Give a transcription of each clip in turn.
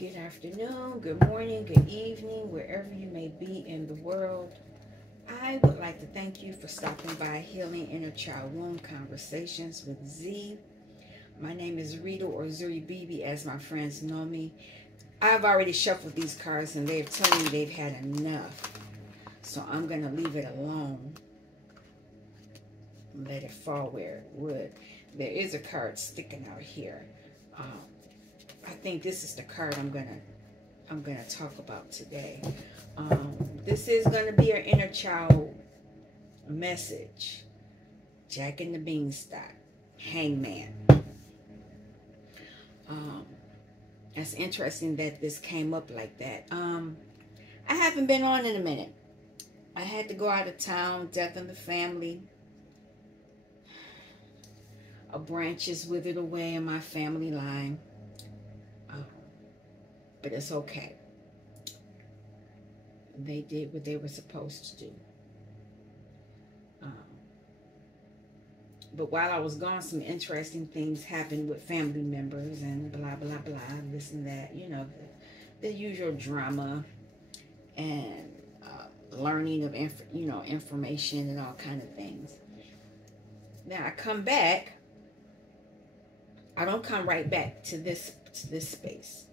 Good afternoon, good morning, good evening, wherever you may be in the world. I would like to thank you for stopping by Healing Inner Child Wound Conversations with Z. My name is Rita, or Zuri Bibi as my friends know me. I've already shuffled these cards and they've told me they've had enough. So I'm going to leave it alone. Let it fall where it would. There is a card sticking out here. I think this is the card I'm gonna talk about today. This is gonna be an inner child message. Jack and the Beanstalk, Hangman. That's interesting that this came up like that. I haven't been on in a minute. I had to go out of town, death in the family. A branch is withered away in my family line. But it's okay. They did what they were supposed to do. But while I was gone, some interesting things happened with family members and blah, blah, blah, this and that. You know, the usual drama and learning of, information and all kind of things. Now, I come back. I don't come right back to this space.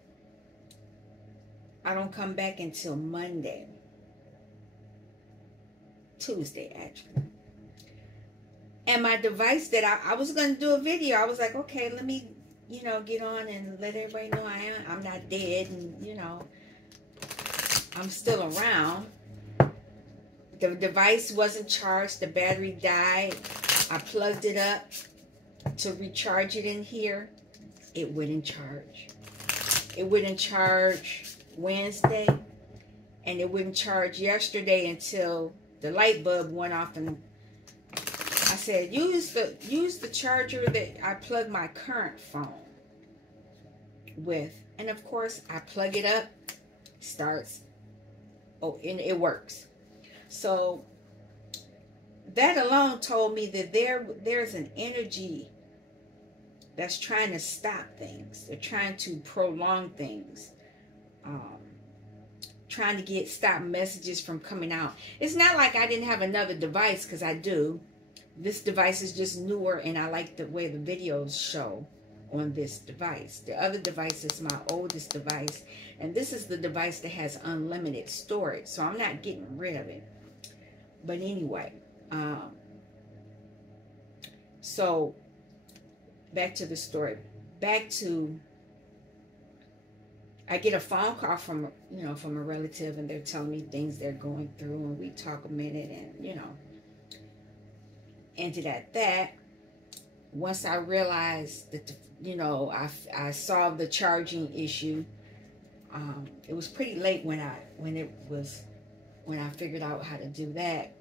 I don't come back until Tuesday actually. And my device that I was going to do a video, I was like, okay, let me, get on and let everybody know I'm not dead and, I'm still around. The device wasn't charged. The battery died. I plugged it up to recharge it in here. It wouldn't charge. It wouldn't charge Wednesday, and it wouldn't charge yesterday until the light bulb went off, and I said use the charger that I plug my current phone with, and of course I plug it up, starts, and it works. So that alone told me that there's an energy that's trying to stop things. They're trying to prolong things. Trying to stop messages from coming out. It's not like I didn't have another device, because I do. This device is just newer, and I like the way the videos show on this device. The other device is my oldest device, and this is the device that has unlimited storage, so I'm not getting rid of it. But anyway, so back to the story. I get a phone call from a relative, and they're telling me things they're going through, and we talk a minute, and ended at that. Once I realized that I solved the charging issue, it was pretty late when I figured out how to do that.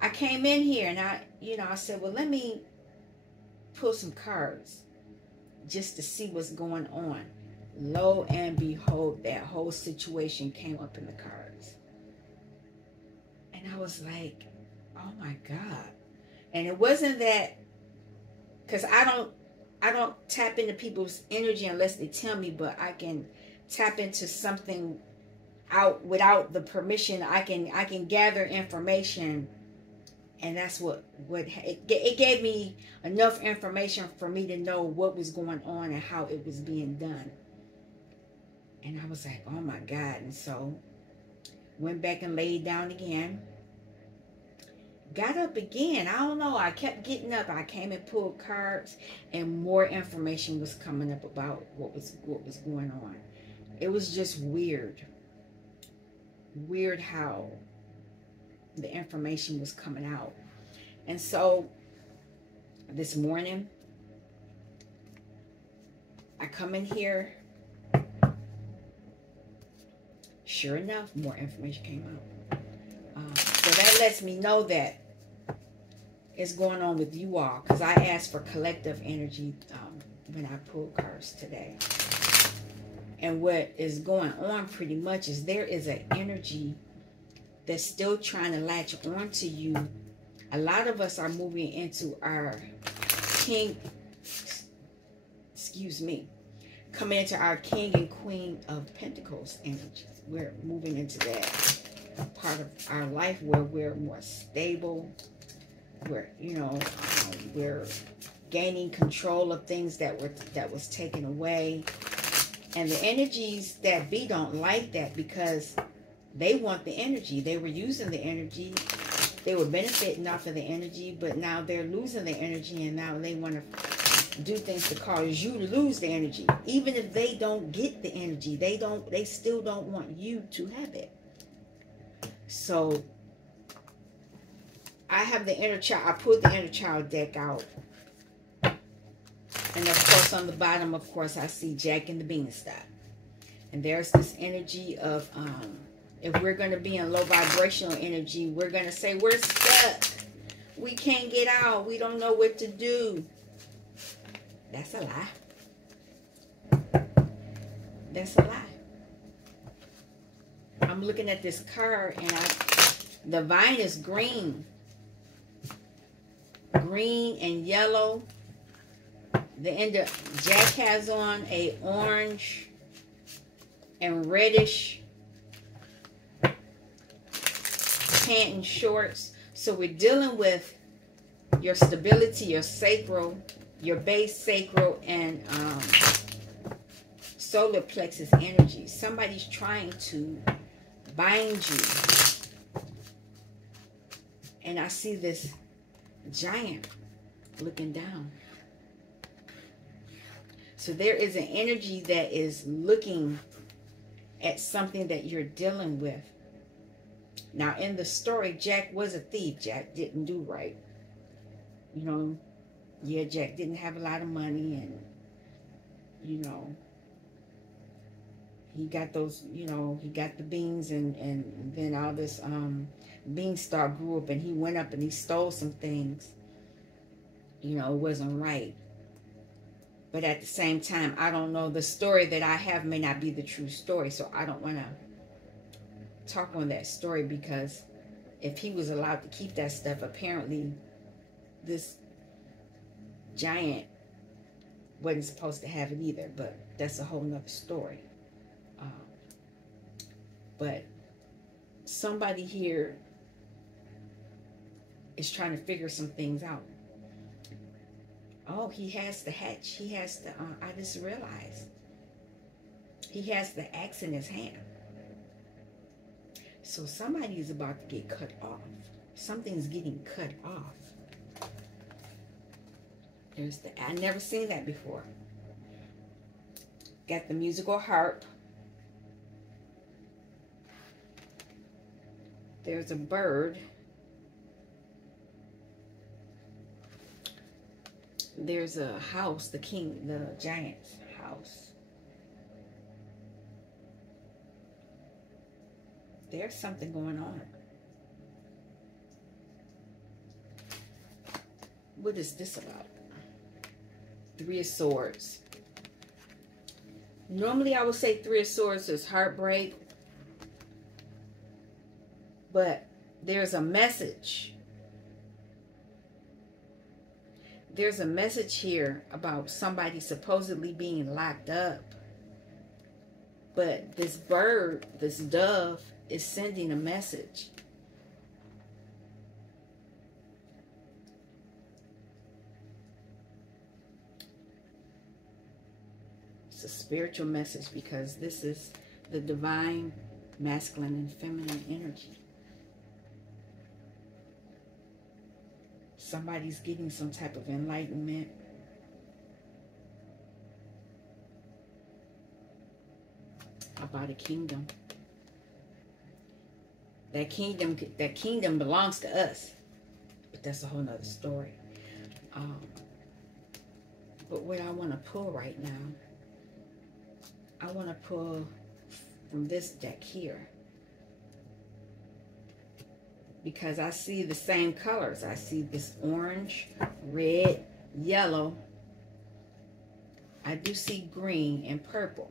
I came in here and I said, well, let me pull some cards just to see what's going on. Lo and behold, that whole situation came up in the cards. And I was like, oh my God. And it wasn't that, because I don't tap into people's energy unless they tell me, but I can tap into something out without the permission. I can gather information, and that's what it gave me enough information for me to know what was going on and how it was being done. And I was like, oh my God. And so went back and laid down again. Got up again. I don't know. I kept getting up. I came and pulled cards, and more information was coming up about what was going on. It was just weird. Weird how the information was coming out. And so this morning, I come in here. Sure enough, more information came out. So that lets me know that it's going on with you all, because I asked for collective energy when I pulled cards today. And what is going on pretty much is there is an energy that's still trying to latch on to you. A lot of us are moving into our coming into our King and Queen of Pentacles energy. We're moving into that part of our life where we're more stable. We're, you know, we're gaining control of things that was taken away. And the energies that be don't like that, because they want the energy. They were using the energy. They were benefiting off of the energy, but now they're losing the energy, and now they want to do things to cause you to lose the energy. Even if they don't get the energy, they still don't want you to have it. So I have the inner child. I pulled the inner child deck out. And of course, on the bottom, of course, I see Jack and the Beanstalk. And there's this energy of, if we're going to be in low vibrational energy, we're going to say, we're stuck. We can't get out. We don't know what to do. That's a lie. That's a lie. I'm looking at this card, and the vine is green. Green and yellow. The end of Jack has on a orange and reddish pant and shorts. So we're dealing with your stability, your sacral, your base sacral, and solar plexus energy. Somebody's trying to bind you. And I see this giant looking down. So there is an energy that is looking at something that you're dealing with. Now, in the story, Jack was a thief. Jack didn't do right. You know, yeah, Jack didn't have a lot of money, and, you know, he got those, you know, he got the beans, and then all this beanstalk grew up, and he went up and he stole some things. You know, it wasn't right. But at the same time, I don't know. The story that I have may not be the true story. So I don't want to talk on that story, because if he was allowed to keep that stuff, apparently this giant wasn't supposed to have it either. But that's a whole nother story. But somebody here is trying to figure some things out. Oh, he has the hatch. He has the, I just realized. He has the axe in his hand. So somebody is about to get cut off. Something's getting cut off. There's the, I never seen that before. Got the musical harp. There's a bird. There's a house, the giant's house. There's something going on. What is this about? Three of Swords. Normally I would say Three of Swords is heartbreak. But there's a message. There's a message here about somebody supposedly being locked up. But this bird, this dove, is sending a message. It's a spiritual message, because this is the divine masculine and feminine energy. Somebody's getting some type of enlightenment. About a kingdom. That kingdom belongs to us. But that's a whole nother story. But what I want to pull right now, I want to pull from this deck here. Because I see the same colors. I see this orange, red, yellow. I do see green and purple.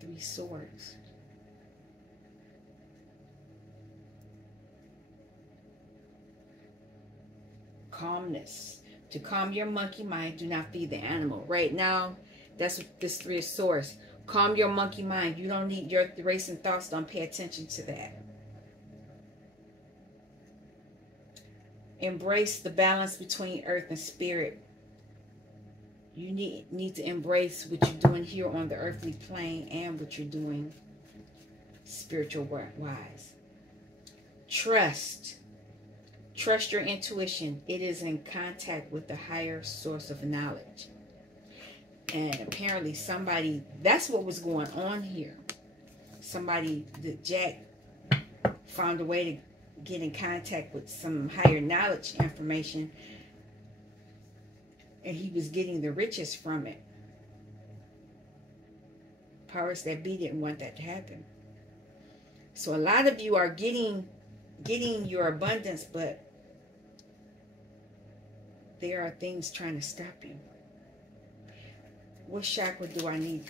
Three Swords. calmness. To calm your monkey mind, do not feed the animal. Right now, that's what this Three of Swords. Calm your monkey mind. You don't need your racing thoughts. Don't pay attention to that. Embrace the balance between earth and spirit. You need to embrace what you're doing here on the earthly plane and what you're doing spiritual wise. Trust. Trust your intuition. It is in contact with the higher source of knowledge. And apparently somebody, that's what was going on here. Somebody, the Jack, found a way to get in contact with some higher knowledge information. And he was getting the riches from it. Powers that be didn't want that to happen. So a lot of you are getting your abundance, but there are things trying to stop you. What chakra do I need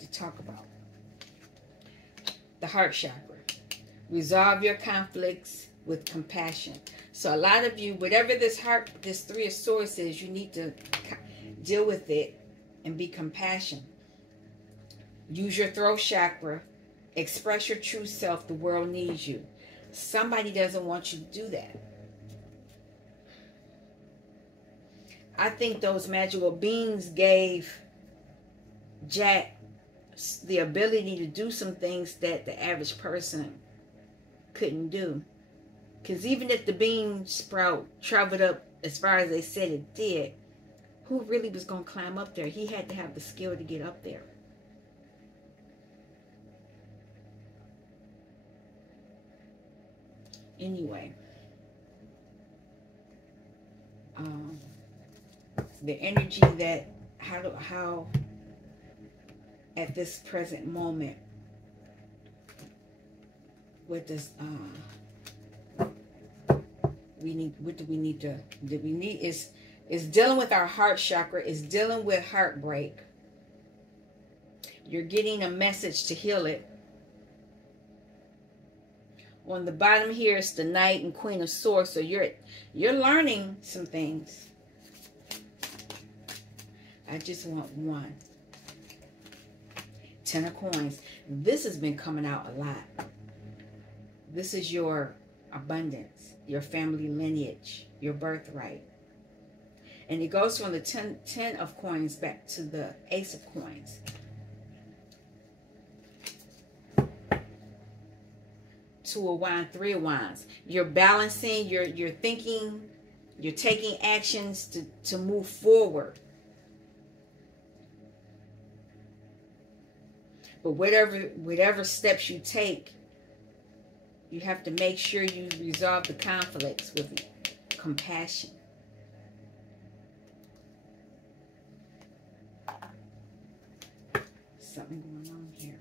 to talk about? The heart chakra. Resolve your conflicts with compassion. So a lot of you, whatever this Three of Swords is, you need to deal with it and be compassionate. Use your throat chakra. Express your true self. The world needs you. Somebody doesn't want you to do that. I think those magical beings gave Jack the ability to do some things that the average person couldn't do. Because even if the bean sprout traveled up as far as they said it did, who really was going to climb up there? He had to have the skill to get up there. Anyway, the energy that how at this present moment, what does what do we need to do? We need is dealing with our heart chakra, is dealing with heartbreak. You're getting a message to heal it. On the bottom here is the Knight and Queen of Swords. So you're learning some things. I just want one. 10 of Coins. This has been coming out a lot. This is your abundance, your family lineage, your birthright. And it goes from the 10 of Coins back to the Ace of Coins. Two of Wands, Three of Wands. You're balancing, you're thinking, you're taking actions to move forward. But whatever steps you take, you have to make sure you resolve the conflicts with compassion. Something going on here.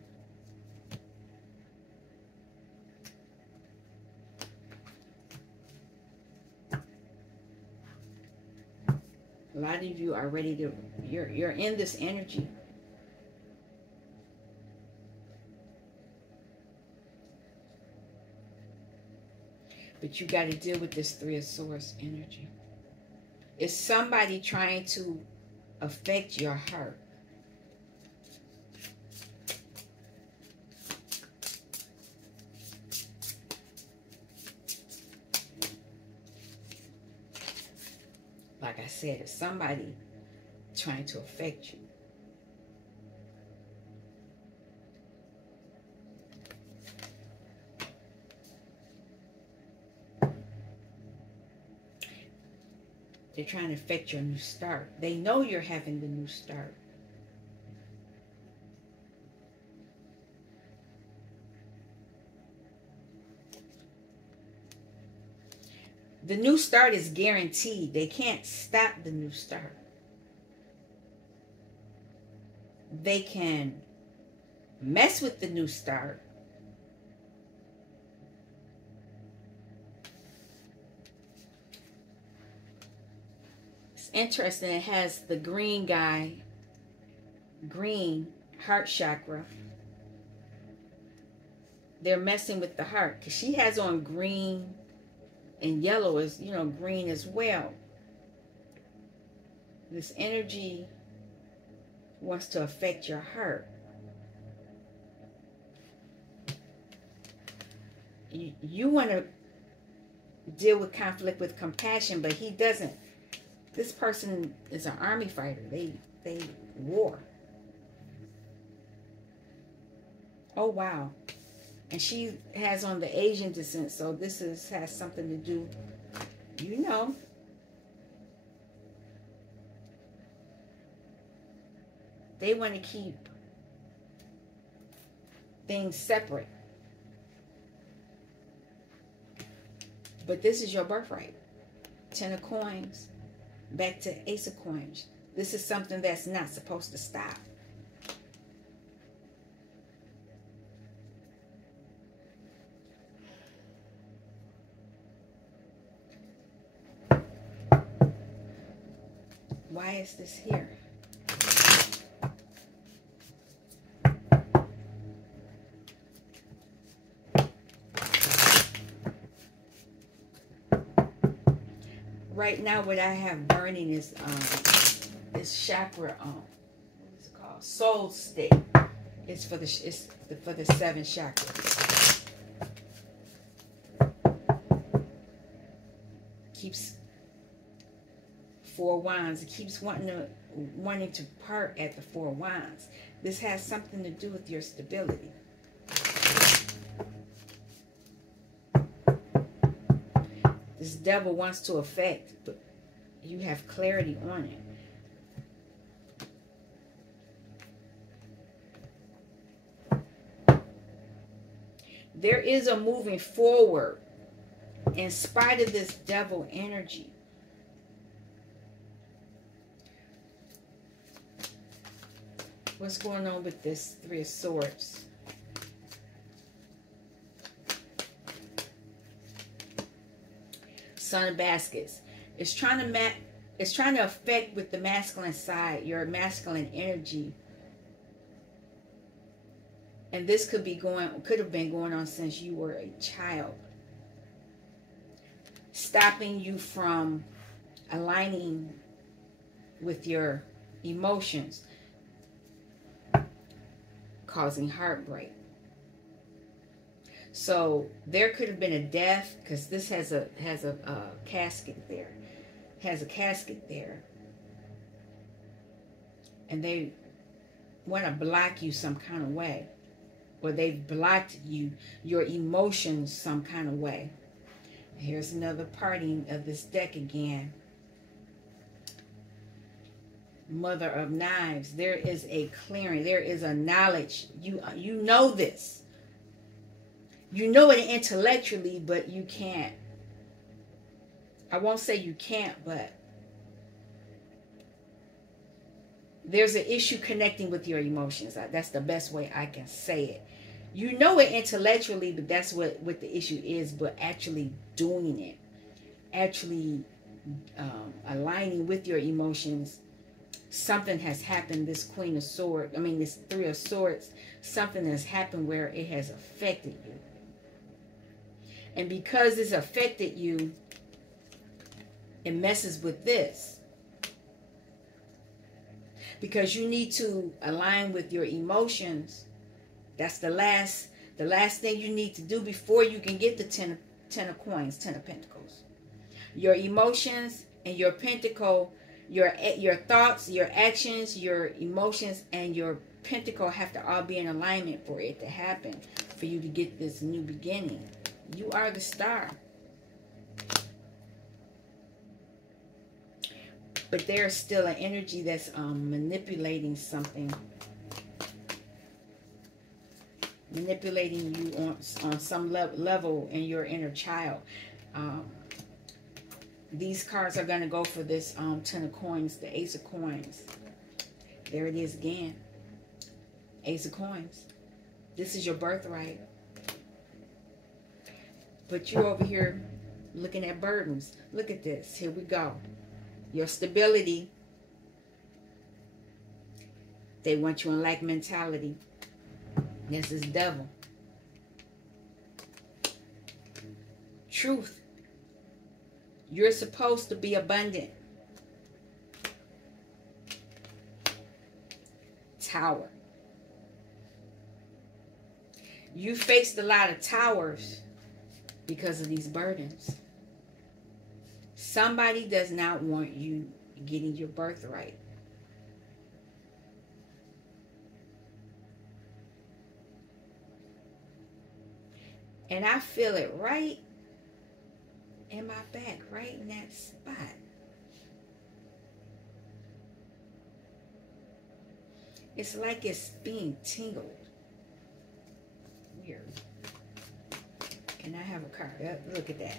A lot of you are ready to, you're in this energy. But you got to deal with this Three of Swords energy. It's somebody trying to affect your heart. Like I said, it's somebody trying to affect you. They're trying to affect your new start. They know you're having the new start. The new start is guaranteed. They can't stop the new start. They can mess with the new start. It's interesting. It has the green guy, green heart chakra. They're messing with the heart because she has on green and yellow is, you know, green as well. This energy wants to affect your heart. You want to deal with conflict with compassion, but he doesn't. This person is an army fighter. They war. Oh, wow. And she has on the Asian descent, so this has something to do, you know. They want to keep things separate. But this is your birthright. 10 of coins, back to Ace of coins. This is something that's not supposed to stop. Why is this here? Right now, what I have burning is chakra. What is it called? Soul stick. It's for the 7 chakras. Keeps 4 wands. It keeps wanting to part at the 4 wands. This has something to do with your stability. This devil wants to affect, but you have clarity on it. There is a moving forward in spite of this devil energy. What's going on with this 3 of Swords? Son of Baskets. It's trying to affect with the masculine side, your masculine energy. And this could have been going on since you were a child. Stopping you from aligning with your emotions. Causing heartbreak. So there could have been a death, because this has a casket there. Has a casket there. And they want to block you some kind of way. Or they've blocked you, your emotions some kind of way. Here's another parting of this deck again. Mother of Knives. There is a clearing. There is a knowledge. You know this. You know it intellectually, but you can't. I won't say you can't, but there's an issue connecting with your emotions. That's the best way I can say it. You know it intellectually, but that's what the issue is. But actually doing it, actually aligning with your emotions, something has happened. This Queen of Swords, this 3 of Swords, something has happened where it has affected you. And because it's affected you, it messes with this. Because you need to align with your emotions. That's the last thing you need to do before you can get the 10 of coins, 10 of pentacles. Your emotions and your pentacle, your thoughts, your actions, your emotions, and your pentacle have to all be in alignment for it to happen, for you to get this new beginning. You are the star. But there's still an energy that's manipulating something. Manipulating you on some level in your inner child. These cards are going to go for this 10 of coins, the Ace of coins. There it is again. Ace of coins. This is your birthright. But you're over here looking at burdens. Look at this. Here we go. Your stability. They want you in lack mentality. This is devil. Truth. You're supposed to be abundant. Tower. You faced a lot of towers because of these burdens. Somebody does not want you getting your birthright. And I feel it right in my back, right in that spot. It's like it's being tingled. Weird. And I have a card. Look at that.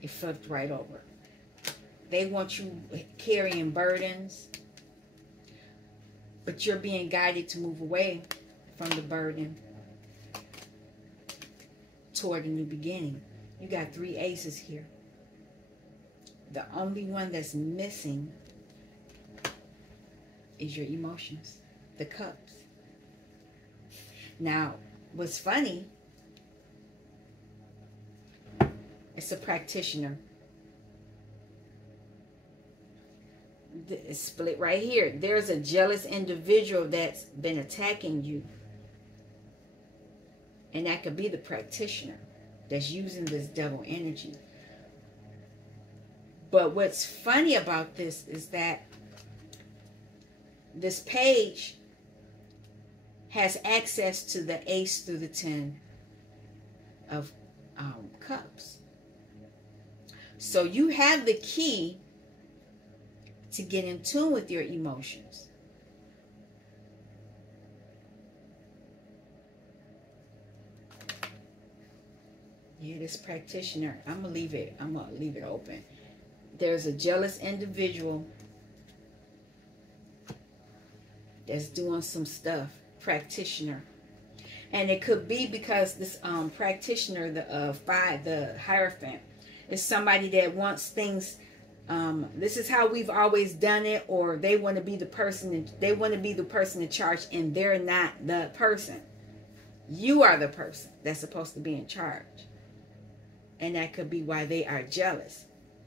It flipped right over. They want you carrying burdens, but you're being guided to move away from the burden toward a new beginning. You got 3 aces here. The only one that's missing is your emotions, the cups. Now, what's funny, it's a practitioner. It's split right here. There's a jealous individual that's been attacking you. And that could be the practitioner that's using this devil energy. But what's funny about this is that this page has access to the ace through the 10 of cups. So you have the key to get in tune with your emotions. Yeah, this practitioner, I'm gonna leave it open. There's a jealous individual that's doing some stuff, practitioner. And it could be because this practitioner, the Hierophant, is somebody that wants things, this is how we've always done it, or they want to be the person, in charge, and they're not the person. You are the person that's supposed to be in charge. And that could be why they are jealous.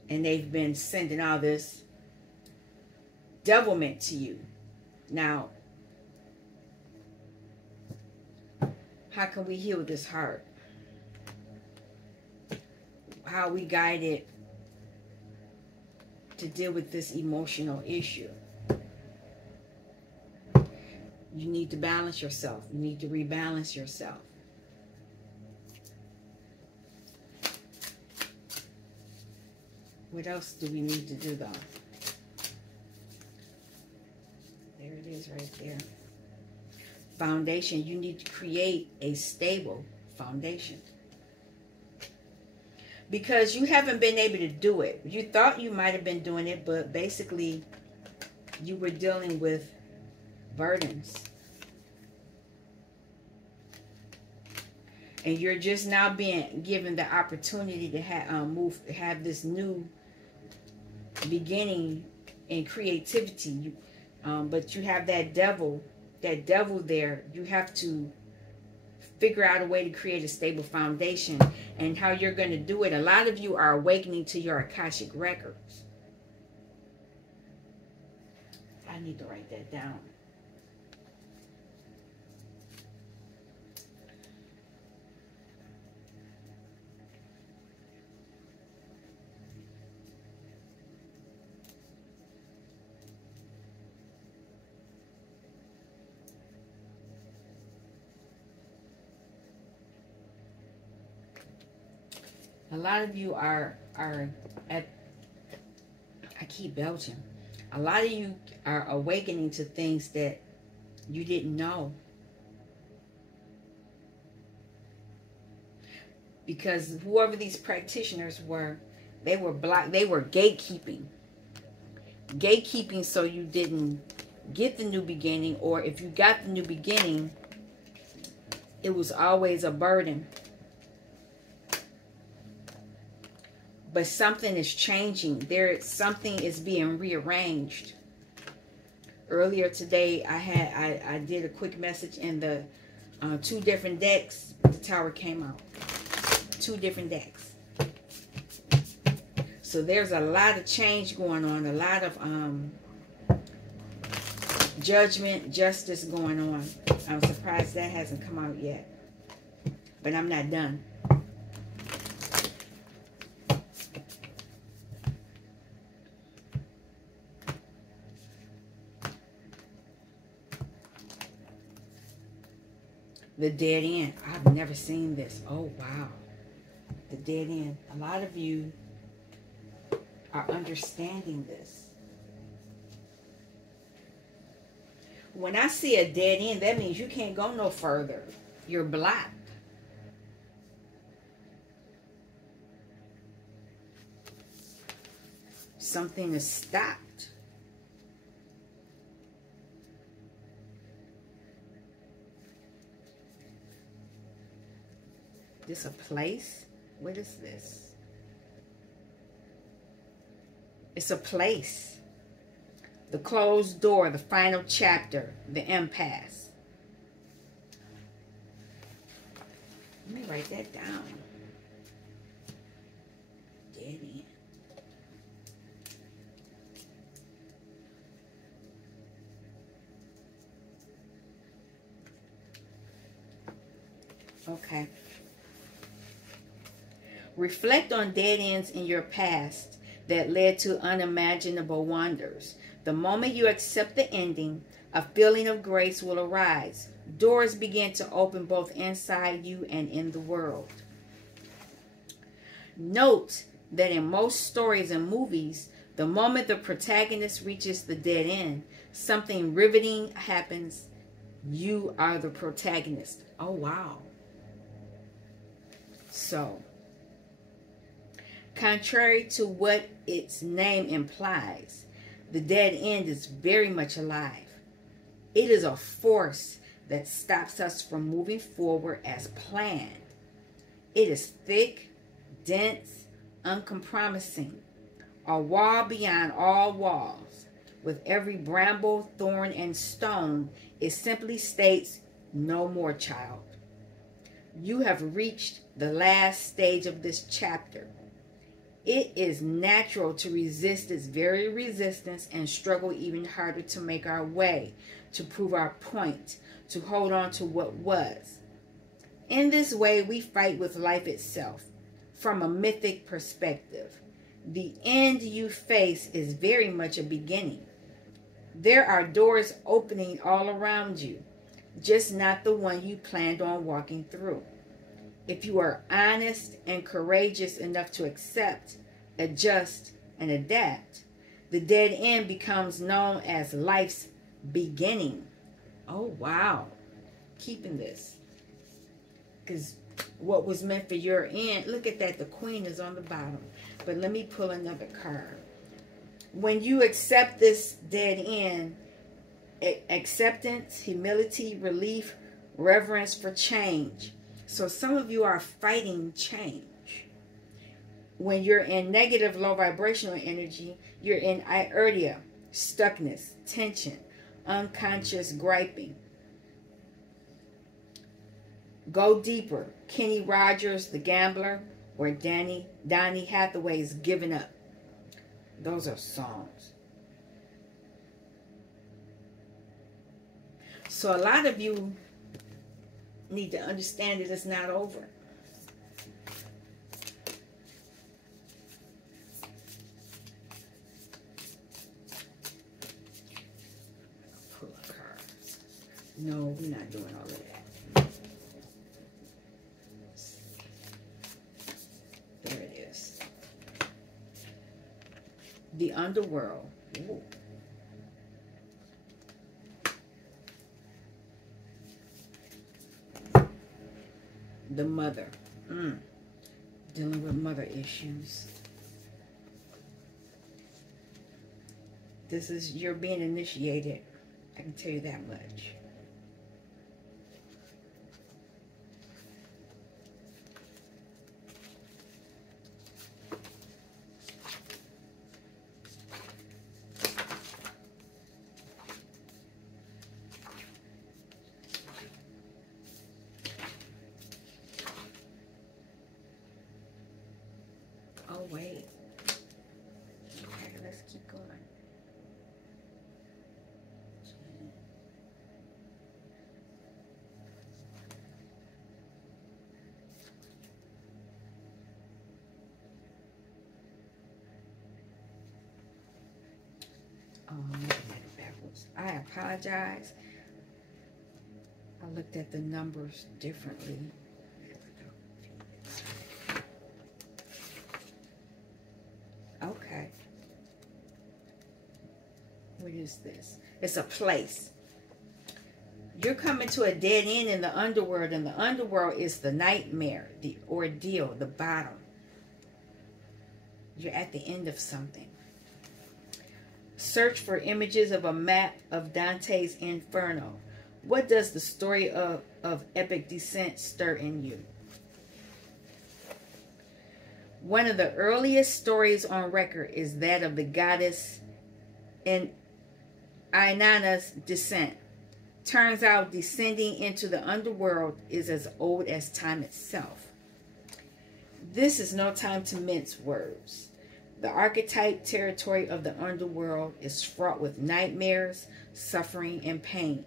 And they've been sending all this devilment to you. Now, how can we heal this heart? How are we guided to deal with this emotional issue? You need to balance yourself. You need to rebalance yourself. What else do we need to do, though? There it is right there. Foundation. You need to create a stable foundation. Because you haven't been able to do it. You thought you might have been doing it, but basically you were dealing with burdens. And you're just now being given the opportunity to have this new beginning in creativity. But you have that devil there. You have to figure out a way to create a stable foundation. And how you're going to do it. A lot of you are awakening to your Akashic records. I need to write that down. A lot of you are at, I keep belching. A lot of you are awakening to things that you didn't know. Because whoever these practitioners were, they were gatekeeping. Gatekeeping so you didn't get the new beginning, or if you got the new beginning, it was always a burden. But something is changing. Something is being rearranged. Earlier today, I did a quick message in the 2 different decks. The Tower came out. 2 different decks. So there's a lot of change going on, a lot of judgment, justice going on. I'm surprised that hasn't come out yet. But I'm not done. The dead end. I've never seen this. Oh, wow. The dead end. A lot of you are understanding this. When I see a dead end, that means you can't go no further. You're blocked. Something is stopped. This a place? What is this? It's a place. The closed door, the final chapter, the impasse. Let me write that down. Dead end. Okay. Reflect on dead ends in your past that led to unimaginable wonders. The moment you accept the ending, a feeling of grace will arise. Doors begin to open both inside you and in the world. Note that in most stories and movies, the moment the protagonist reaches the dead end, something riveting happens. You are the protagonist. Oh, wow. So, contrary to what its name implies, the dead end is very much alive. It is a force that stops us from moving forward as planned. It is thick, dense, uncompromising, a wall beyond all walls. With every bramble, thorn, and stone, it simply states, no more, child. You have reached the last stage of this chapter. It is natural to resist its very resistance and struggle even harder to make our way, to prove our point, to hold on to what was. In this way, we fight with life itself from a mythic perspective. The end you face is very much a beginning. There are doors opening all around you, just not the one you planned on walking through. If you are honest and courageous enough to accept, adjust, and adapt, the dead end becomes known as life's beginning. Oh, wow. Keeping this. Because what was meant for your end, look at that, the queen is on the bottom. But let me pull another card. When you accept this dead end, acceptance, humility, relief, reverence for change. So some of you are fighting change. When you're in negative, low vibrational energy, you're in inertia, stuckness, tension, unconscious griping. Go deeper. Kenny Rogers, the gambler, or Donnie Hathaway's Giving Up. Those are songs. So a lot of you need to understand that it's not over. Pull a card. No, we're not doing all of that. There it is. The underworld. Ooh. The mother. Dealing with mother issues. This is, you're being initiated. I can tell you that much. Oh, wait. Oh, I'm looking at it backwards. I apologize. I looked at the numbers differently. Okay. What is this? It's a place. You're coming to a dead end in the underworld, and the underworld is the nightmare, the ordeal, the bottom. You're at the end of something. Search for images of a map of Dante's Inferno. What does the story of epic descent stir in you? One of the earliest stories on record is that of the goddess in Inanna's descent. Turns out descending into the underworld is as old as time itself. This is no time to mince words. The archetype territory of the underworld is fraught with nightmares, suffering, and pain.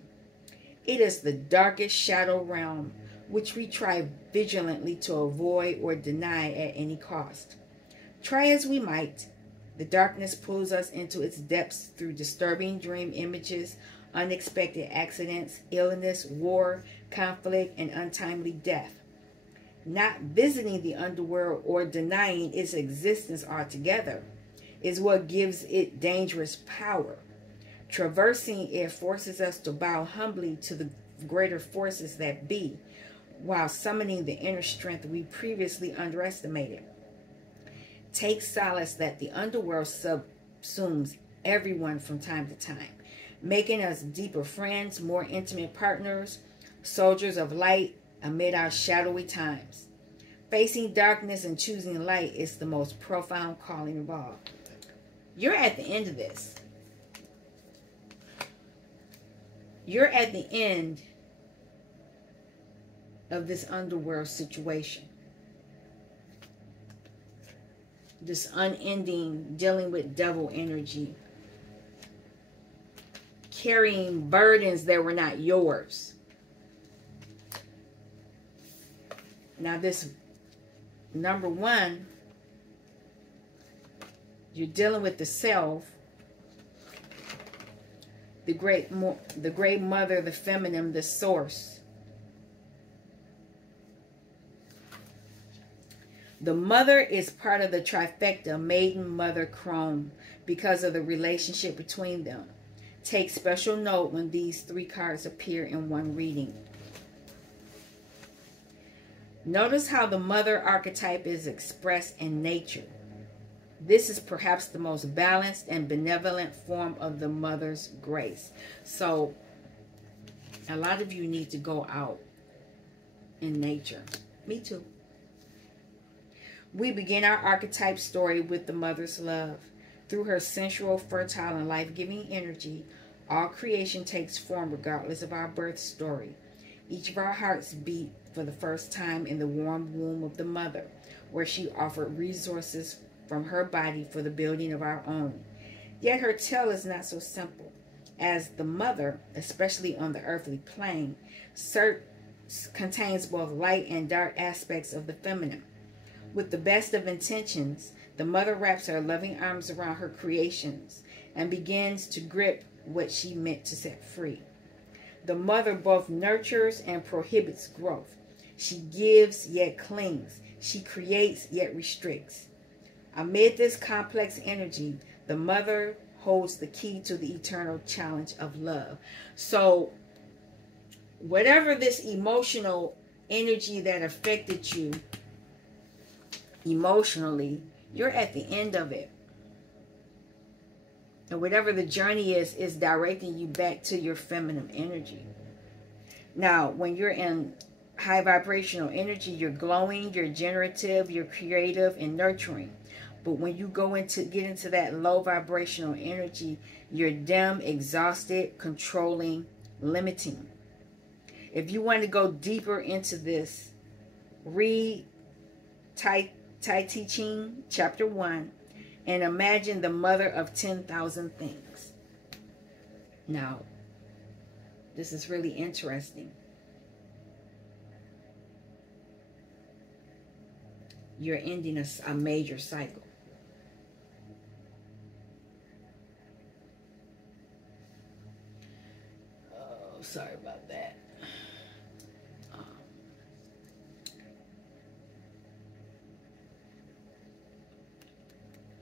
It is the darkest shadow realm, which we try vigilantly to avoid or deny at any cost. Try as we might, the darkness pulls us into its depths through disturbing dream images, unexpected accidents, illness, war, conflict, and untimely death. Not visiting the underworld or denying its existence altogether is what gives it dangerous power. Traversing it forces us to bow humbly to the greater forces that be, while summoning the inner strength we previously underestimated. Take solace that the underworld subsumes everyone from time to time, making us deeper friends, more intimate partners, soldiers of light amid our shadowy times. Facing darkness and choosing light is the most profound calling of all. You're at the end of this. You're at the end of this underworld situation. This unending dealing with devil energy. Carrying burdens that were not yours. Now this number one, you're dealing with the self, the great mother, the feminine, the source. The mother is part of the trifecta, maiden, mother, crone, because of the relationship between them. Take special note when these three cards appear in one reading. Notice how the mother archetype is expressed in nature. This is perhaps the most balanced and benevolent form of the mother's grace. So, a lot of you need to go out in nature. Me too. We begin our archetype story with the mother's love. Through her sensual, fertile, and life-giving energy, all creation takes form regardless of our birth story. Each of our hearts beat for the first time in the warm womb of the mother, where she offered resources from her body for the building of our own. Yet her tale is not so simple, as the mother, especially on the earthly plane, contains both light and dark aspects of the feminine. With the best of intentions, the mother wraps her loving arms around her creations and begins to grip what she meant to set free. The mother both nurtures and prohibits growth. She gives yet clings. She creates yet restricts. Amid this complex energy, the mother holds the key to the eternal challenge of love. So, whatever this emotional energy that affected you emotionally, you're at the end of it. And whatever the journey is directing you back to your feminine energy. Now, when you're in high vibrational energy, you're glowing, you're generative, you're creative and nurturing. But when you get into that low vibrational energy, you're dim, exhausted, controlling, limiting. If you want to go deeper into this, read Tai Chi Ching, Chapter 1, and imagine the mother of 10,000 things. Now, this is really interesting. You're ending a major cycle. sorry about that.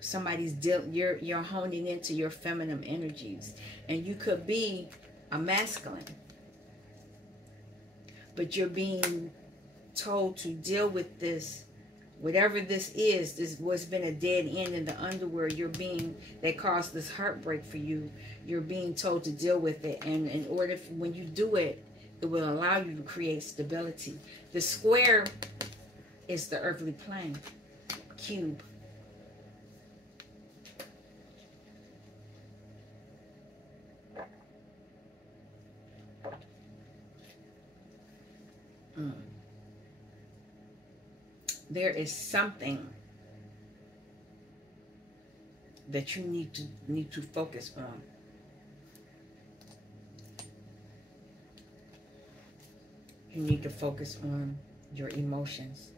Somebody's you're honing into your feminine energies, and you could be a masculine, but you're being told to deal with this, whatever this is. This what's been a dead end in the underworld. That caused this heartbreak for you. You're being told to deal with it, and in order when you do it, it will allow you to create stability. The square is the earthly plane, cube. There is something that you need to focus on. You need to focus on your emotions.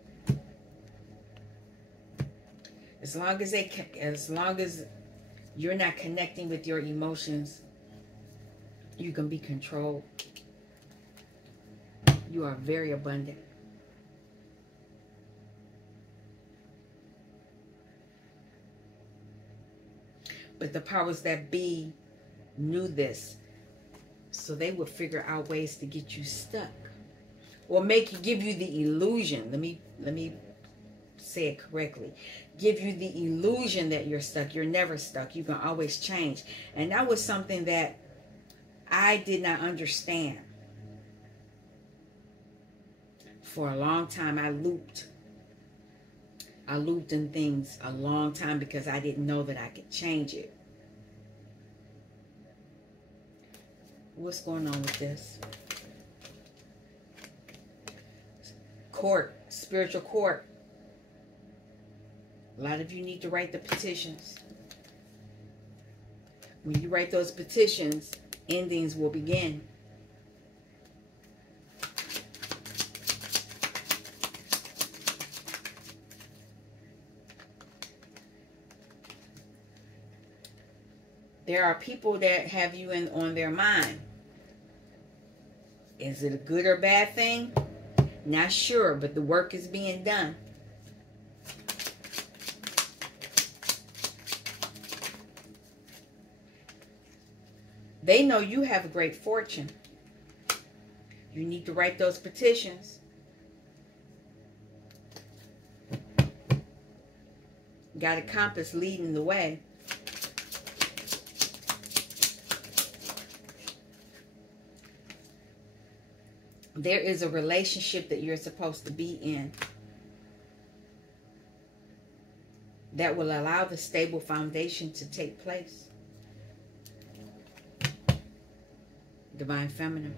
As long as you're not connecting with your emotions, you can be controlled. You are very abundant. But the powers that be knew this, so they would figure out ways to get you stuck, or give you the illusion. Let me say it correctly. Give you the illusion that you're stuck. You're never stuck. You can always change. And that was something that I did not understand. For a long time, I looped in things a long time because I didn't know that I could change it. What's going on with this? Court, spiritual court. A lot of you need to write the petitions. When you write those petitions, endings will begin. There are people that have you on their mind. Is it a good or bad thing? Not sure, but the work is being done. They know you have a great fortune. You need to write those petitions. Got a compass leading the way. There is a relationship that you're supposed to be in that will allow the stable foundation to take place. Divine Feminine.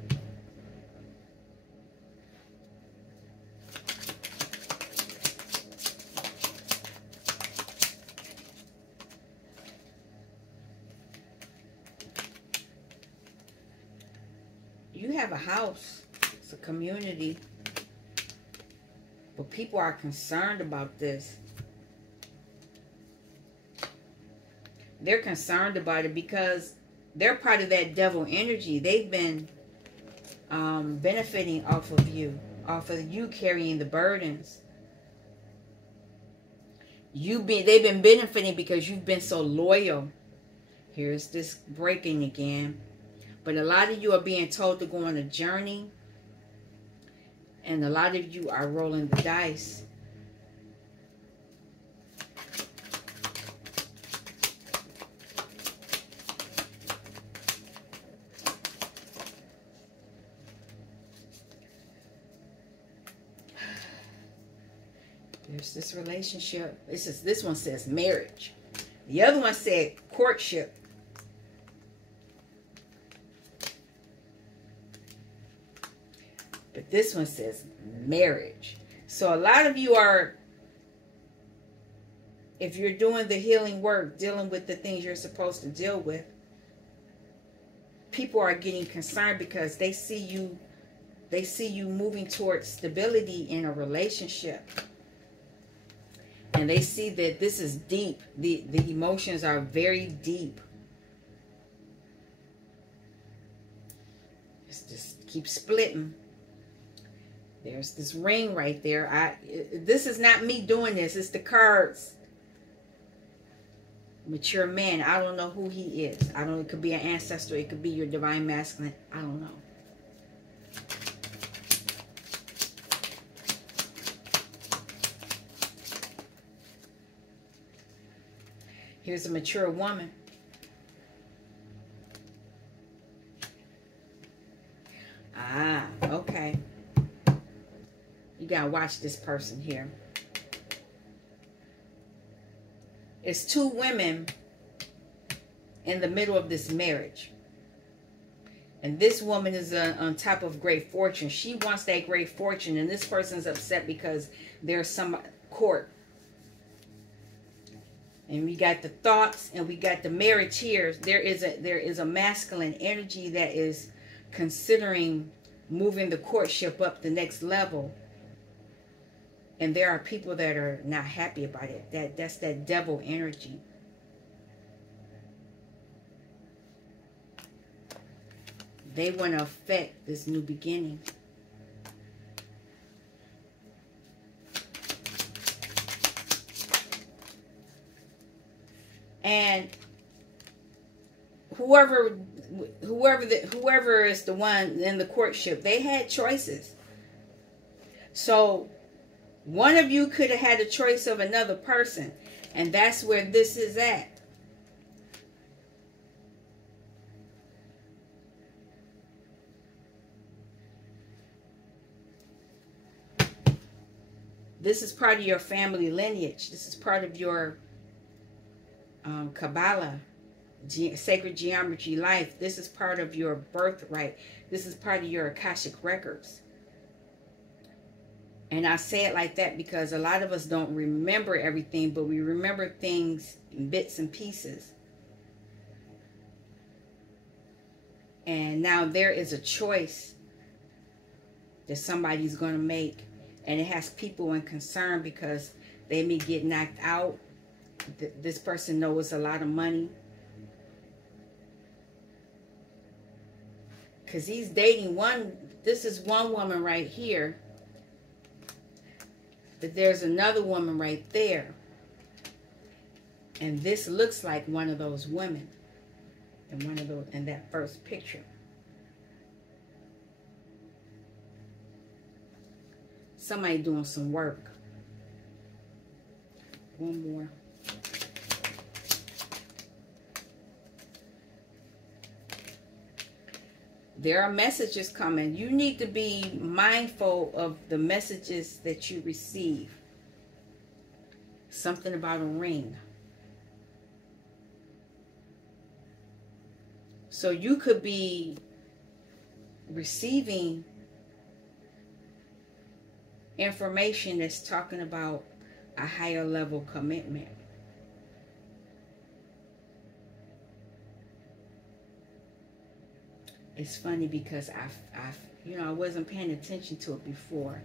You have a house. It's a community. But people are concerned about this. They're concerned about it because they're part of that devil energy. They've been benefiting off of you carrying the burdens. They've been benefiting because you've been so loyal. Here's this breaking again. But a lot of you are being told to go on a journey. And a lot of you are rolling the dice. There's this relationship. This one says marriage. The other one said courtship. But this one says marriage. So a lot of you are, if you're doing the healing work, dealing with the things you're supposed to deal with, people are getting concerned because they see you moving towards stability in a relationship. And they see that this is deep. The emotions are very deep. It's this Keep splitting. There's this ring right there. This is not me doing this. It's the cards. Mature man. I don't know who he is. I don't know. It could be an ancestor. It could be your divine masculine. I don't know. Here's a mature woman. Ah, okay. You gotta watch this person here. It's two women in the middle of this marriage. And this woman is on top of great fortune. She wants that great fortune. And this person's upset because there's some court. And we got the thoughts and we got the marriage here. There is a masculine energy that is considering moving the courtship up the next level. And there are people that are not happy about it. That's that devil energy. They want to affect this new beginning. And whoever is the one in the courtship, they had choices. So one of you could have had a choice of another person, and that's where this is at. This is part of your family lineage. This is part of your Kabbalah, sacred geometry life. This is part of your birthright. This is part of your Akashic records. And I say it like that because a lot of us don't remember everything, but we remember things in bits and pieces. And now there is a choice that somebody's going to make. And it has people in concern because they may get knocked out. This person knows a lot of money. Because he's dating one. This is one woman right here. But there's another woman right there. And this looks like one of those women. And one of those in that first picture. Somebody doing some work. One more. There are messages coming. You need to be mindful of the messages that you receive. Something about a ring. So you could be receiving information that's talking about a higher level commitment. It's funny because I wasn't paying attention to it before.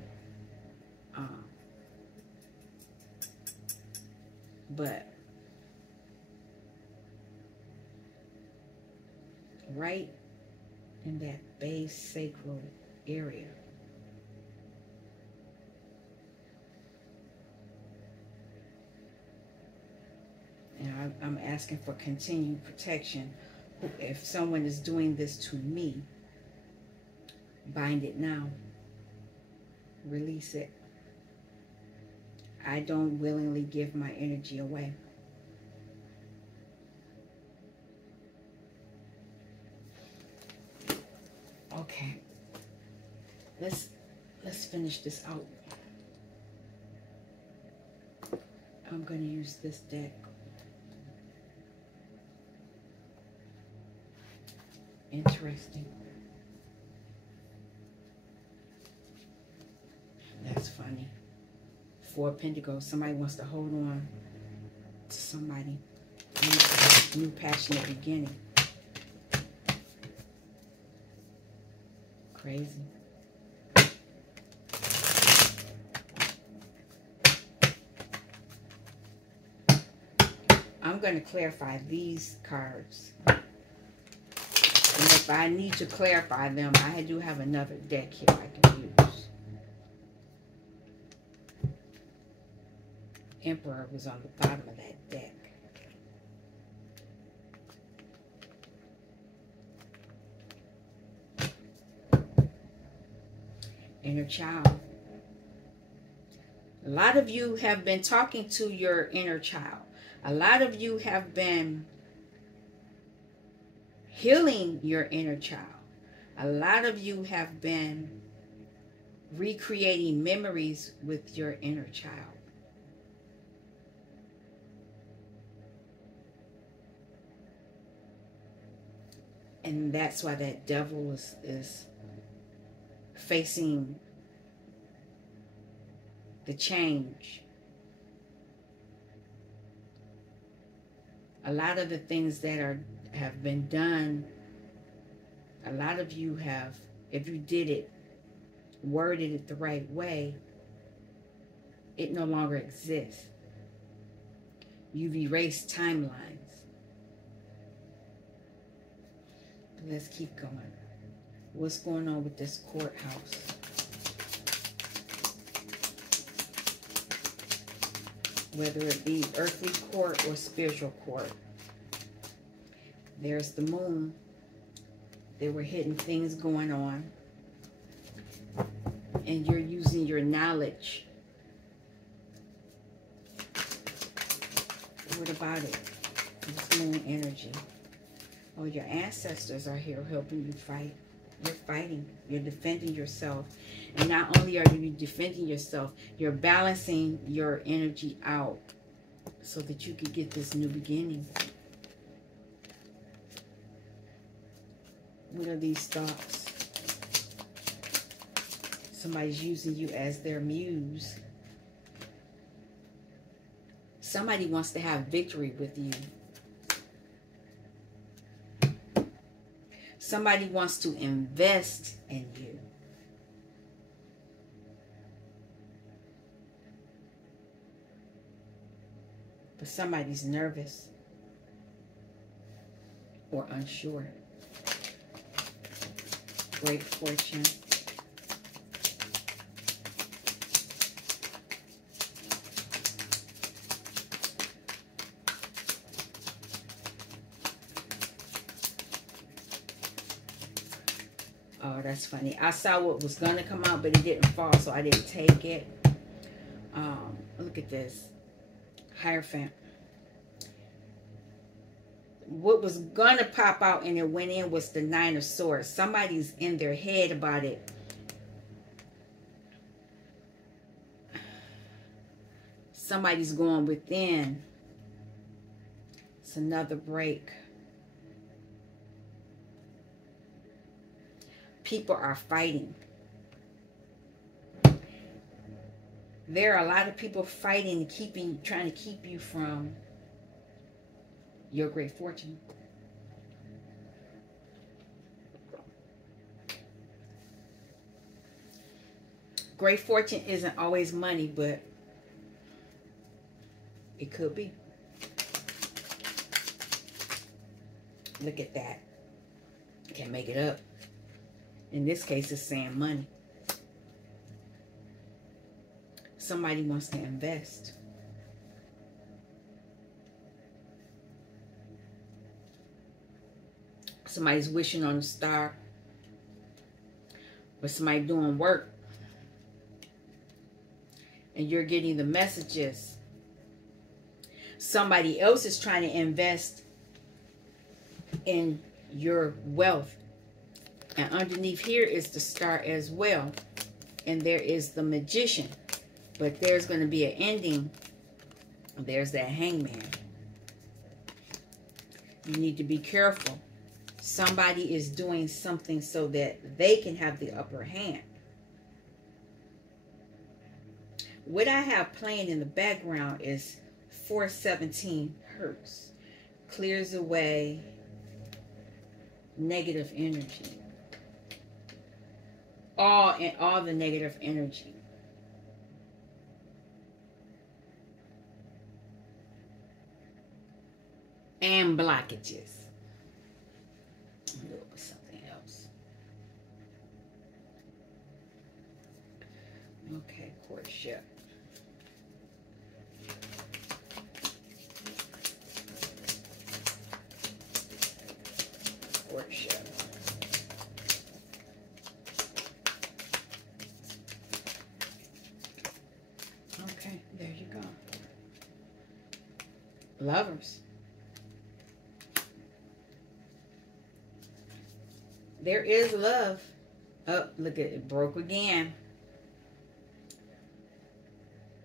But right in that base sacral area, and I'm asking for continued protection. If someone is doing this to me, bind it now. Release it. I don't willingly give my energy away. Okay. Let's finish this out. I'm going to use this deck. Interesting. That's funny. Four of Pentacles. Somebody wants to hold on to somebody. New passionate beginning. Crazy. I'm going to clarify these cards. And let But I need to clarify them. I do have another deck here I can use. Emperor was on the bottom of that deck. Inner child. A lot of you have been talking to your inner child. A lot of you have been healing your inner child. A lot of you have been recreating memories with your inner child. And that's why that devil is facing the change. A lot of the things that have been done, a lot of you have, if you did it, worded it the right way, it no longer exists. You've erased timelines. Let's keep going. What's going on with this courthouse? Whether it be earthly court or spiritual court. There's the moon. There were hidden things going on. And you're using your knowledge. What about it? This moon energy. Oh, your ancestors are here helping you fight. You're fighting. You're defending yourself. And not only are you defending yourself, you're balancing your energy out so that you can get this new beginning. What are these thoughts? Somebody's using you as their muse. Somebody wants to have victory with you. Somebody wants to invest in you. But somebody's nervous or unsure. Great fortune. Oh, that's funny. I saw what was going to come out, but it didn't fall, so I didn't take it. Look at this. Hierophant. What was going to pop out and it went in was the Nine of Swords. Somebody's in their head about it. Somebody's going within. It's another break. People are fighting. There are a lot of people fighting, trying to keep you from your great fortune. Great fortune isn't always money, but it could be. Look at that. Can't make it up. In this case, it's saying money. Somebody wants to invest. Somebody's wishing on a star. Or somebody doing work. And you're getting the messages. Somebody else is trying to invest in your wealth. And underneath here is the star as well. And there is the Magician. But there's going to be an ending. There's that Hangman. You need to be careful. Somebody is doing something so that they can have the upper hand. What I have playing in the background is 417 hertz. Clears away negative energy. All the negative energy. And blockages. I'm going to put something Okay, courtship. Courtship. Okay, there you go. Lovers. There is love. Oh, look at it. Broke again.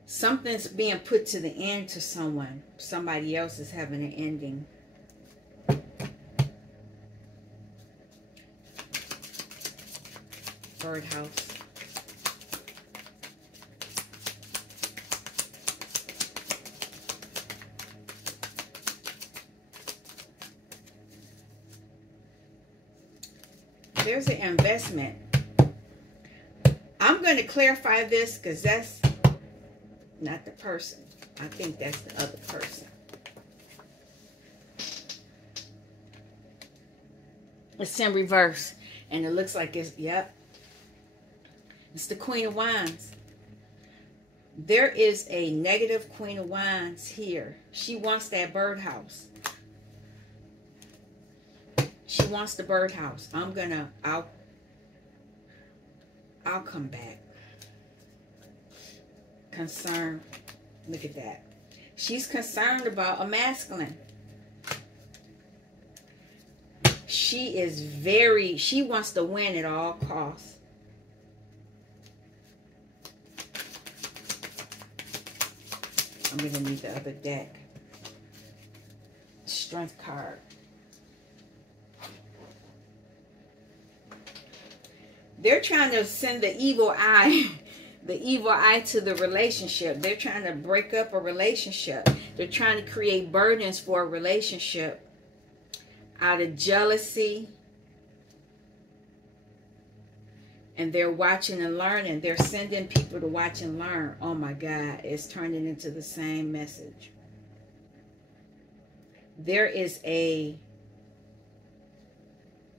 Something's being put to the end to someone. Somebody else is having an ending. Birdhouse. There's an investment. I'm going to clarify this because that's not the person. I think that's the other person. It's in reverse. And it looks like it's, yep. It's the Queen of Wands. There is a negative Queen of Wands here. She wants that birdhouse. She wants the birdhouse. I'll come back. Concern. Look at that. She's concerned about a masculine. She wants to win at all costs. I'm going to need the other deck. Strength card. They're trying to send the evil eye, to the relationship. They're trying to break up a relationship. They're trying to create burdens for a relationship out of jealousy. And they're watching and learning. They're sending people to watch and learn. Oh my God, it's turning into the same message. There is a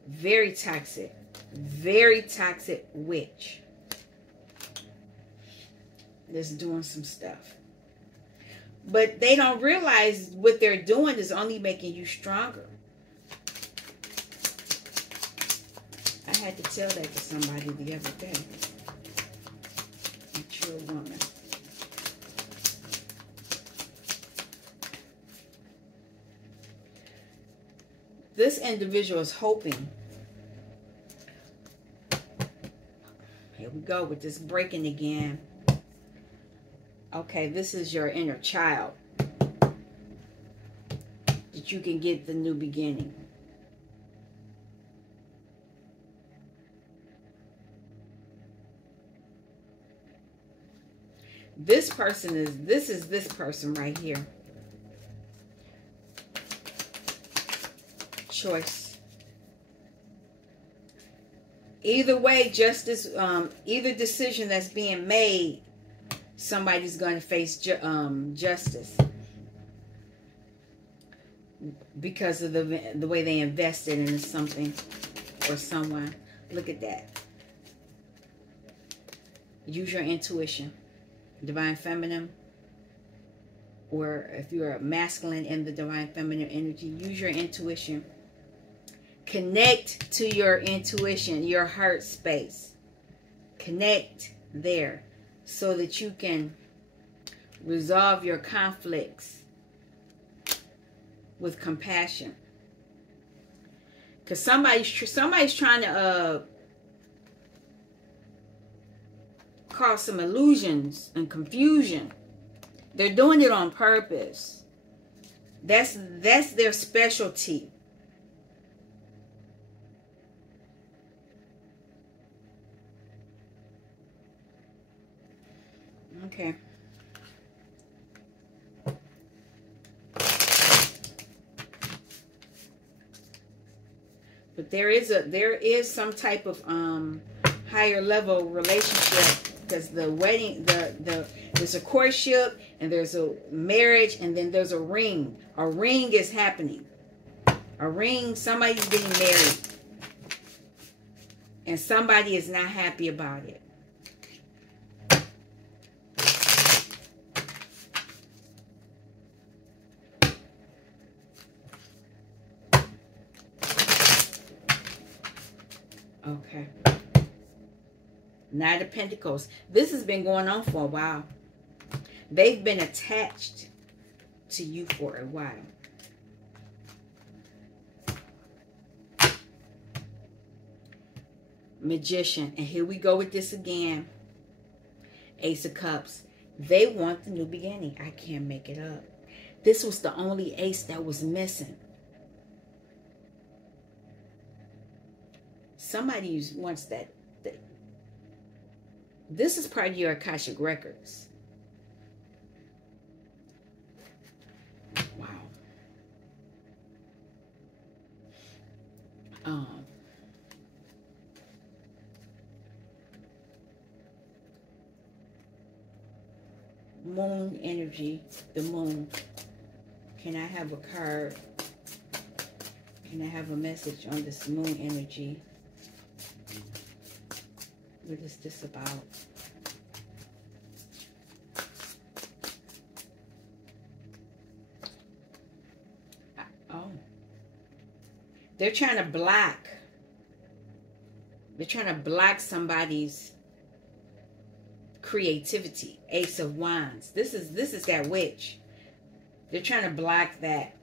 very toxic witch that's doing some stuff. But they don't realize what they're doing is only making you stronger. I had to tell that to somebody the other day. Mature woman. This individual is hoping. Here we go with this breaking again. Okay, this is your inner child. That you can get the new beginning. This person is this person right here. Choice. Either way, justice, either decision that's being made, somebody's going to face justice because of the way they invested in something or someone. Look at that. Use your intuition. Divine feminine, or if you're a masculine in the divine feminine energy, use your intuition. Connect to your intuition, your heart space. Connect there so that you can resolve your conflicts with compassion. Because somebody's trying to cause some illusions and confusion. They're doing it on purpose. That's their specialty. Okay. But there is some type of higher level relationship. Because the wedding, there's a courtship, and there's a marriage, and then there's a ring. A ring is happening. A ring, somebody's getting married. And somebody is not happy about it. Okay. Knight of Pentacles. This has been going on for a while. They've been attached to you for a while. Magician. And here we go with this again. Ace of Cups. They want the new beginning. I can't make it up. This was the only ace that was missing. Somebody wants that. This is part of your Akashic records. Wow. Moon energy, the moon. Can I have a card? Can I have a message on this moon energy? What is this about? Oh. They're trying to block. They're trying to block somebody's creativity. Ace of Wands. This is that witch. They're trying to block that.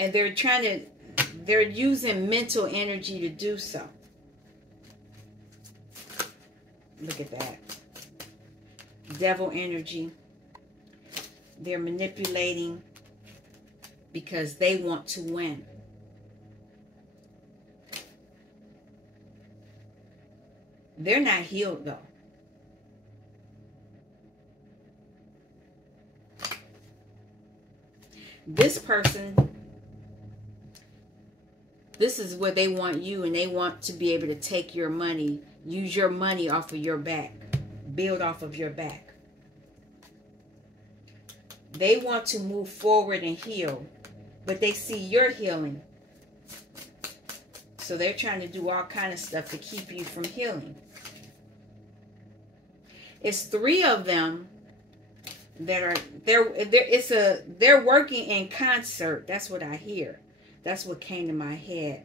And they're using mental energy to do so. Look at that. Devil energy. They're manipulating because they want to win. They're not healed though. This person, this is where they want you, and they want to be able to take your money, use your money off of your back, build off of your back. They want to move forward and heal, but they see you're healing. So they're trying to do all kind of stuff to keep you from healing. It's 3 of them that are they're working in concert. That's what I hear. That's what came to my head.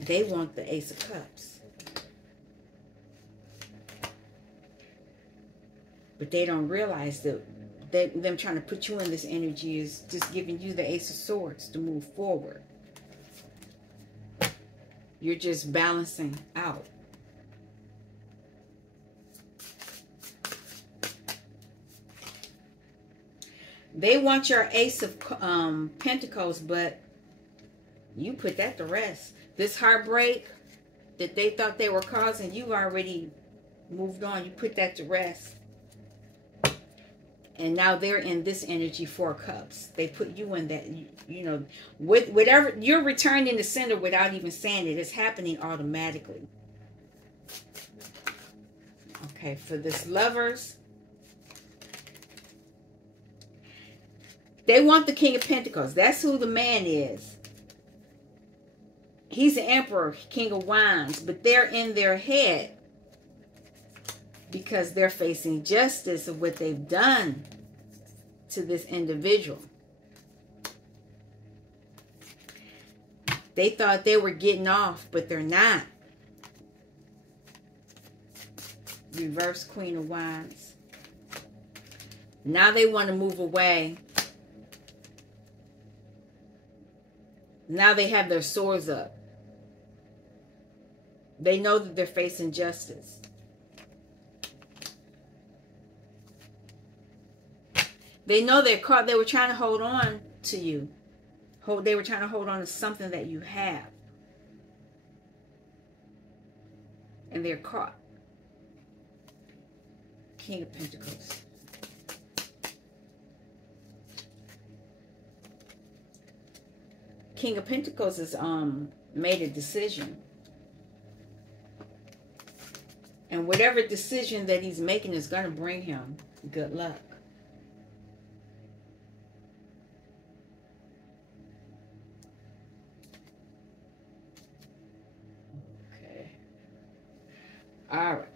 They want the Ace of Cups. But they don't realize that them trying to put you in this energy is just giving you the Ace of Swords to move forward. You're just balancing out. They want your Ace of Pentacles, but you put that to rest. This heartbreak that they thought they were causing, you've already moved on. You put that to rest. And now they're in this energy, 4 cups. They put you in that, you know, with whatever, you're returning the sender without even saying it. It's happening automatically. Okay, for this Lovers, they want the King of Pentacles. That's who the man is. He's the Emperor, King of Wands, but they're in their head because they're facing justice of what they've done to this individual. They thought they were getting off, but they're not. Reverse Queen of Wands. Now they want to move away. Now they have their swords up. They know that they're facing justice. They know they're caught. They were trying to hold on to you. They were trying to hold on to something that you have. And they're caught. King of Pentacles. King of Pentacles has made a decision. And whatever decision that he's making is going to bring him good luck. Okay. All right.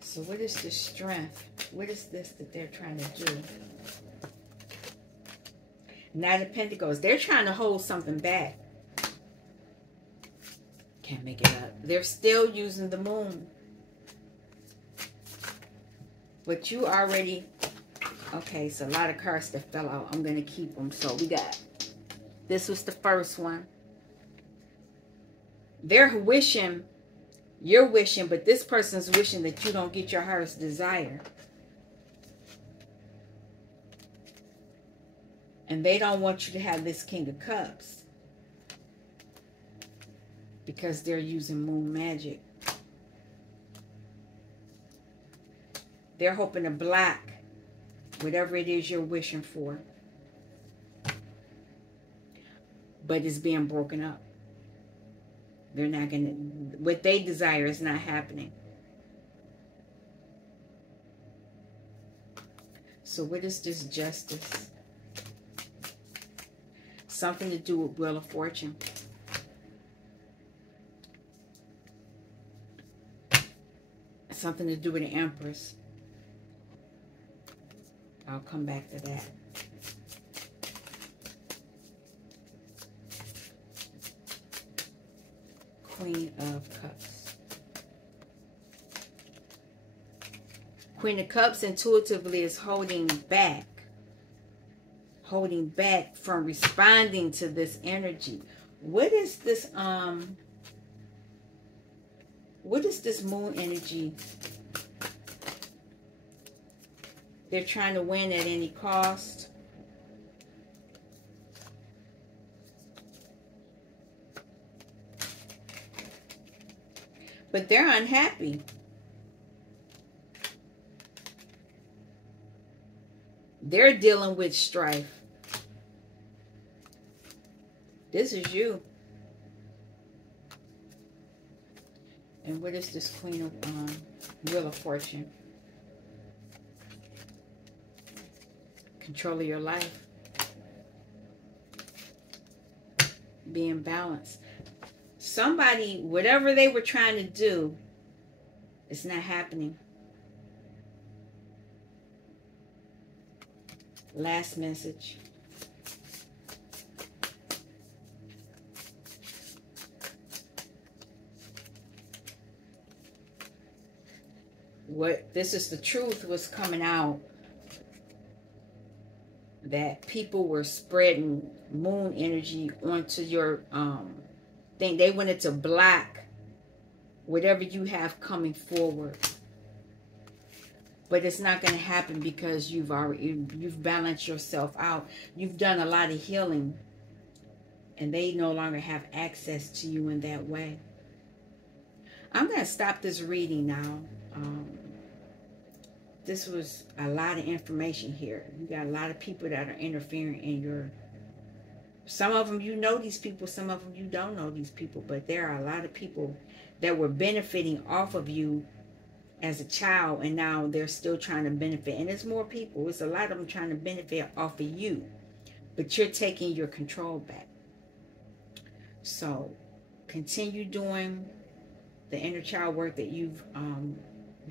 So what is the strength? What is this that they're trying to do? Knight of Pentacles. They're trying to hold something back. Can't make it up. They're still using the moon. But you already... Okay, so a lot of cards that fell out. I'm going to keep them. So we got... This was the first one. They're wishing... You're wishing, but this person's wishing that you don't get your heart's desire. And they don't want you to have this King of Cups. Because they're using moon magic. They're hoping to block whatever it is you're wishing for. But it's being broken up. They're not going to... What they desire is not happening. So what is this Justice? Something to do with Wheel of Fortune. Something to do with the Empress. I'll come back to that. Queen of Cups. Queen of Cups intuitively is holding back. Holding back from responding to this energy. What is this moon energy? They're trying to win at any cost. But they're unhappy. They're dealing with strife. This is you. And what is this Queen of Wheel of Fortune? Control of your life. Being balanced. Somebody, whatever they were trying to do, it's not happening. Last message. What this is, the truth was coming out that people were spreading moon energy onto your thing. They wanted to block whatever you have coming forward. But it's not going to happen because you've balanced yourself out. You've done a lot of healing. And they no longer have access to you in that way. I'm going to stop this reading now. This was a lot of information here. You got a lot of people that are interfering in your... Some of them you know these people. Some of them you don't know these people. But there are a lot of people that were benefiting off of you as a child, and now they're still trying to benefit. And there's more people. It's a lot of them trying to benefit off of you, but you're taking your control back. So continue doing the inner child work that you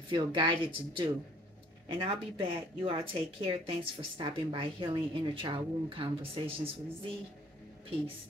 feel guided to do. And I'll be back. You all take care. Thanks for stopping by Healing Inner Child Wound Conversations with Z. Peace.